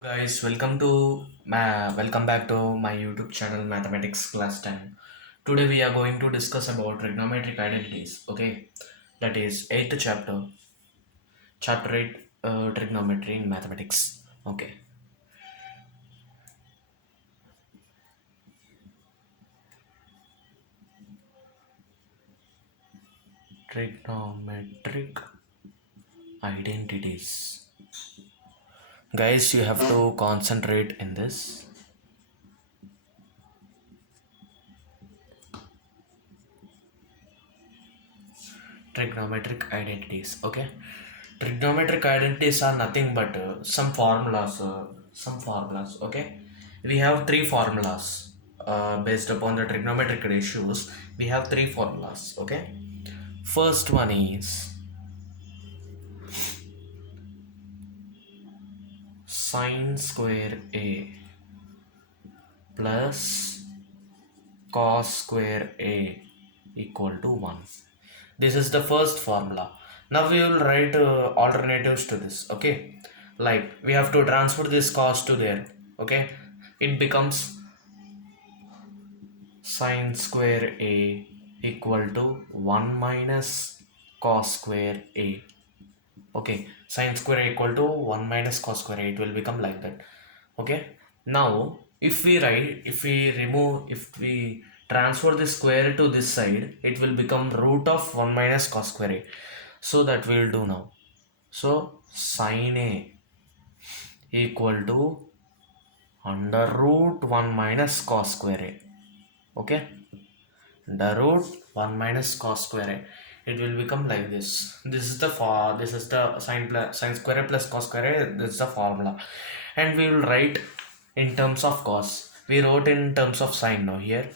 Guys, welcome back to my YouTube channel Mathematics Class 10. Today we are going to discuss about trigonometric identities. Okay, that is eighth chapter, chapter 8, trigonometry in mathematics. Okay, trigonometric identities. Guys, you have to concentrate in this. Trigonometric identities. Okay, trigonometric identities are nothing but some formulas. Okay, we have three formulas based upon the trigonometric ratios. We have three formulas. Okay, first one is sine square a plus cos square a equal to 1. This is the first formula. Now we will write alternatives to this. Okay, like we have to transfer this cos to there. Okay, it becomes sine square a equal to 1 minus cos square a. Okay, sine square a equal to 1 minus cos square a, it will become like that. Okay, now if we transfer the square to this side, it will become root of 1 minus cos square a. So that we will do now. So sine a equal to under root 1 minus cos square a. Okay, the root 1 minus cos square a, it will become like this. This is the sine square a plus cos square a. This is the formula, and we will write in terms of cos. We wrote in terms of sine. Now here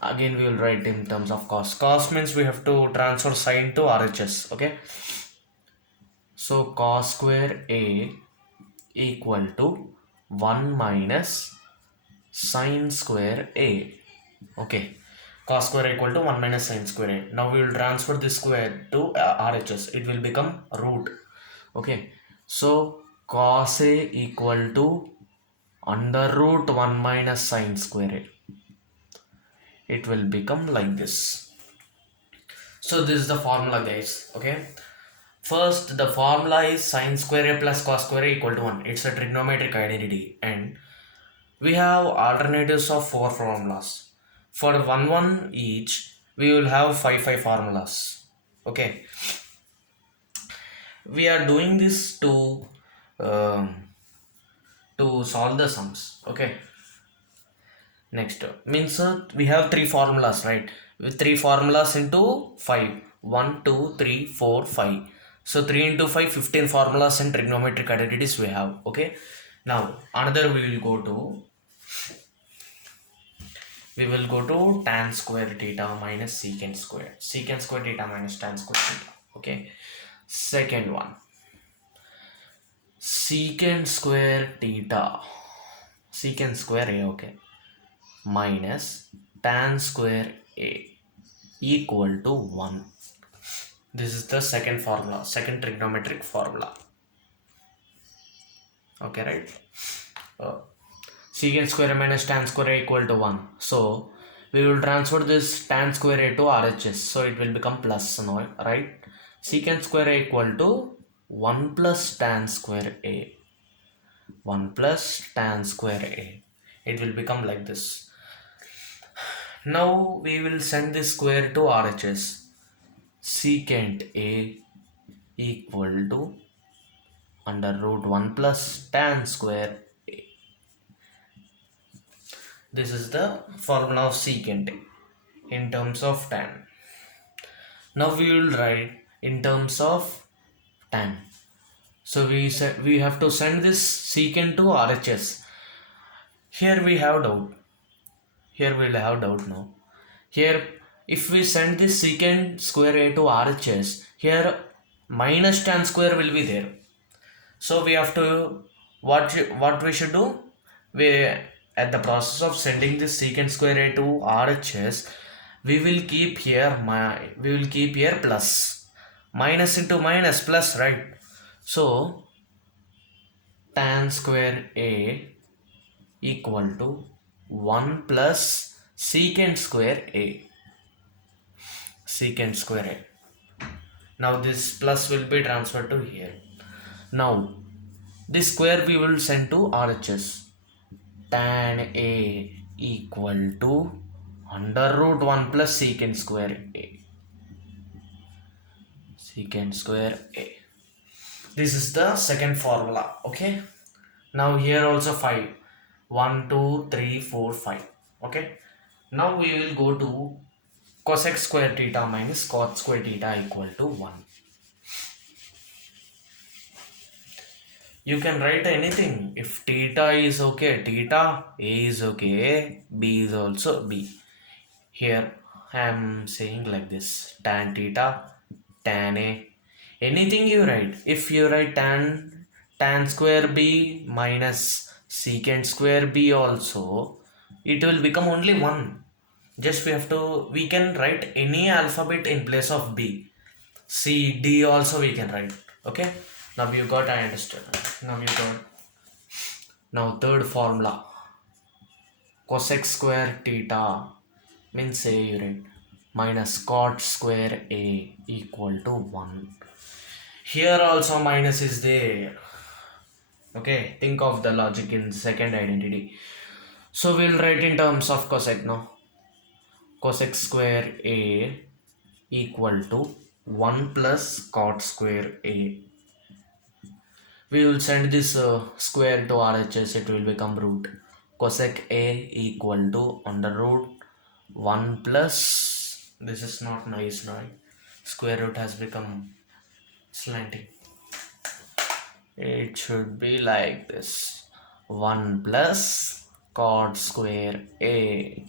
again we will write in terms of cos means we have to transfer sine to RHS. Okay, so cos square a equal to 1 minus sine square a. Okay, cos square equal to 1 minus sine square a. Now we will transfer this square to RHS. It will become root. Okay, so cos a equal to under root 1 minus sine square a. It will become like this. So this is the formula, guys. Okay, first the formula is sine square a plus cos square a equal to 1. It's a trigonometric identity, and we have alternatives of four formulas. For 1 each, we will have 5 formulas. Okay, we are doing this um, to solve the sums. Okay, next means we have three formulas, right? With three formulas into 5. 1, 2, 3, 4, 5. So 3 into 5, 15 formulas and trigonometric identities we have. Okay, now another we will go to tan square theta minus secant square theta minus tan square theta. Okay, second one, secant square theta, secant square a. Okay, minus tan square a equal to 1. This is the second formula, second trigonometric formula. Okay, right? uh, secant square minus tan square a equal to 1. So we will transfer this tan square a to RHS. So it will become plus now, right? Secant square a equal to 1 plus tan square a. 1 plus tan square a. It will become like this. Now we will send this square to RHS. Secant a equal to under root 1 plus tan square a. This is the formula of secant in terms of tan. Now we will write in terms of tan. So we have to send this secant to RHS. Here we have doubt. Here we'll have doubt now. Here if we send this secant square a to RHS, here minus tan square will be there. So we have to what we should do? We at the process of sending this secant square a to RHS, we will keep here plus minus into minus plus, right? So tan square A equal to 1 plus secant square A. Secant square A. Now this plus will be transferred to here. Now this square we will send to RHS. Tan A equal to under root 1 plus secant square A. Secant square A. This is the second formula. Okay. Now here also 5. 1, 2, 3, 4, 5. Okay. Now we will go to cosec square theta minus cot square theta equal to 1. You can write anything. If theta is okay, theta, A is okay, B is also B. Here I am saying like this. Tan theta, tan A. Anything you write. If you write tan square B minus secant square B also, it will become only 1. Just we can write any alphabet in place of B. C, D also we can write. Okay. Now you got, I understood. Now you got. Now third formula. Cosec square theta means A you write minus cot square A equal to 1. Here also minus is there. Okay, think of the logic in second identity. So we'll write in terms of cosec now. Cosec square A equal to 1 plus cot square A. We will send this square to RHS, it will become root. Cosec A equal to under root 1 plus, this is not nice, right? Square root has become slanting. It should be like this. 1 plus cot square A.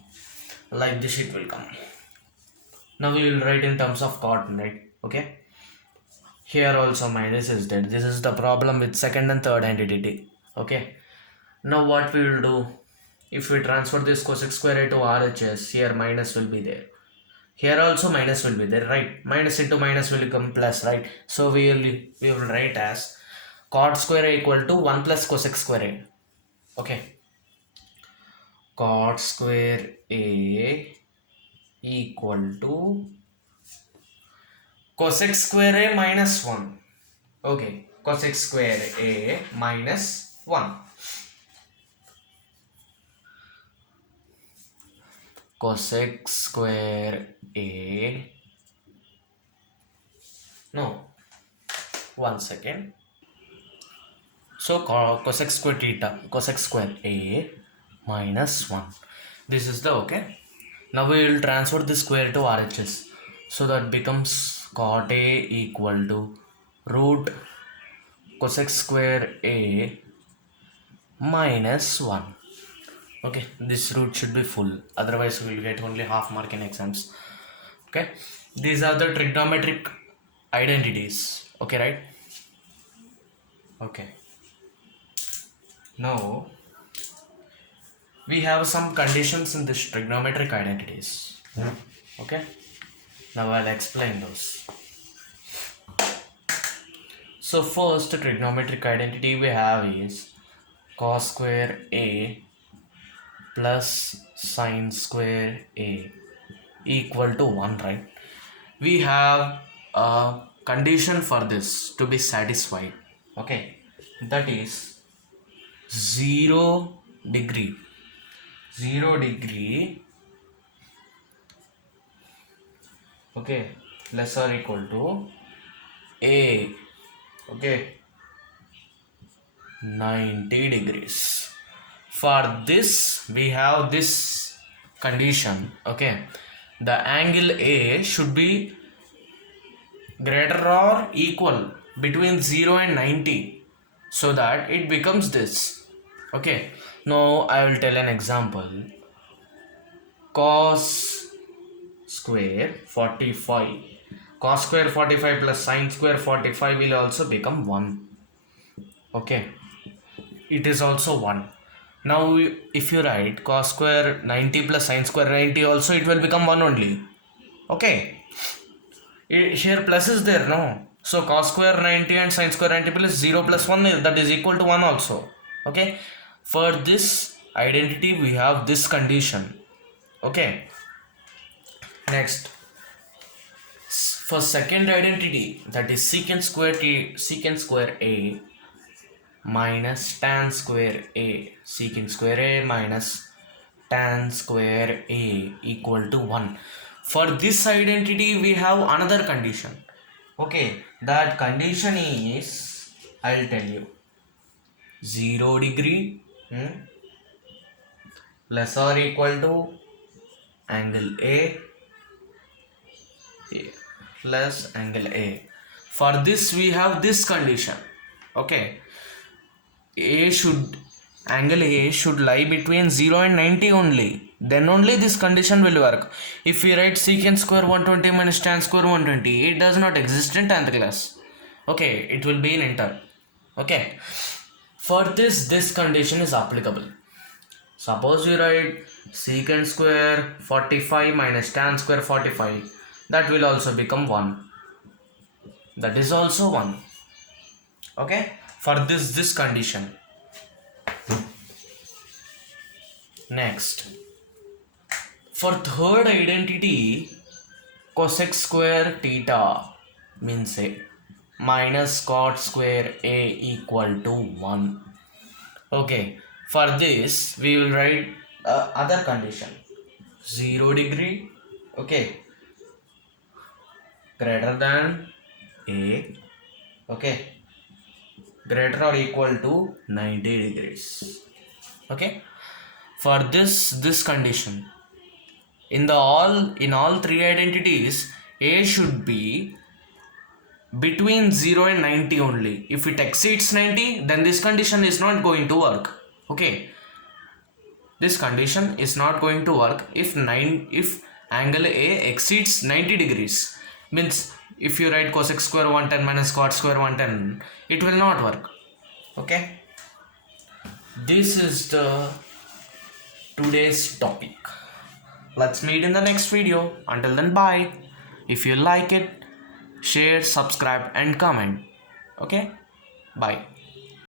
Like this it will come. Now we will write in terms of cot, right? Okay. Here also minus is there. This is the problem with second and third identity. Okay. Now what we will do? If we transfer this cosec square A to RHS, here minus will be there. Here also minus will be there, right? Minus into minus will become plus, right? So we will write as cot square A equal to 1 plus cosec square A. Okay. Cot square A equal to cosec square A minus 1. Okay. Cosec square A minus 1. Cosec square A. No. 1 second. So cosec square theta, cosec square A minus 1. This is the okay. Now we will transfer the square to RHS. So that becomes cot A equal to root cosec square A minus 1. Okay, this root should be full. Otherwise we will get only half mark in exams. Okay, these are the trigonometric identities. Okay, right? Okay. Now we have some conditions in this trigonometric identities. Okay, now I'll explain those. So first trigonometric identity we have is cos square A plus sine square A equal to 1, right? We have a condition for this to be satisfied. Okay, that is 0 degree okay less or equal to A, okay, 90 degrees. For this we have this condition. Okay, the angle A should be greater or equal between 0 and 90 so that it becomes this. Okay, now I will tell an example. Cos square 45 plus sine square 45 will also become 1. Okay, it is also 1. Now if you write cos square 90 plus sine square 90 also, it will become 1 only. Okay, here plus is there, no? So cos square 90 and sin square 90 plus 0 plus 1 that is equal to 1 also. Okay. For this identity we have this condition. Okay. Next, for second identity, that is secant square a minus tan square a, secant square a minus tan square a equal to 1. For this identity we have another condition. Okay, that condition is, I'll tell you, 0 degree less or equal to angle A plus angle A. For this we have this condition. Okay, angle A should lie between 0 and 90 only. Then only this condition will work. If we write secant square 120 minus tan square 120, it does not exist in 10th class. Okay, it will be in inter. Okay, for this condition is applicable. Suppose you write secant square 45 minus tan square 45, that will also become 1. That is also 1. Okay, for this condition. Next, for third identity, cosec square theta means a minus cot square a equal to 1. Okay, for this we will write other condition, 0 degree, okay, greater than a, okay, greater or equal to 90 degrees. Okay, for this condition, in all three identities, a should be between 0 and 90 only. If it exceeds 90, then this condition is not going to work. Okay, this condition is not going to work if angle A exceeds 90 degrees. Means if you write cosec square 110 minus cot square 110, it will not work. Okay, this is the today's topic. Let's meet in the next video. Until then, bye. If you like it, share, subscribe and comment. Okay, bye.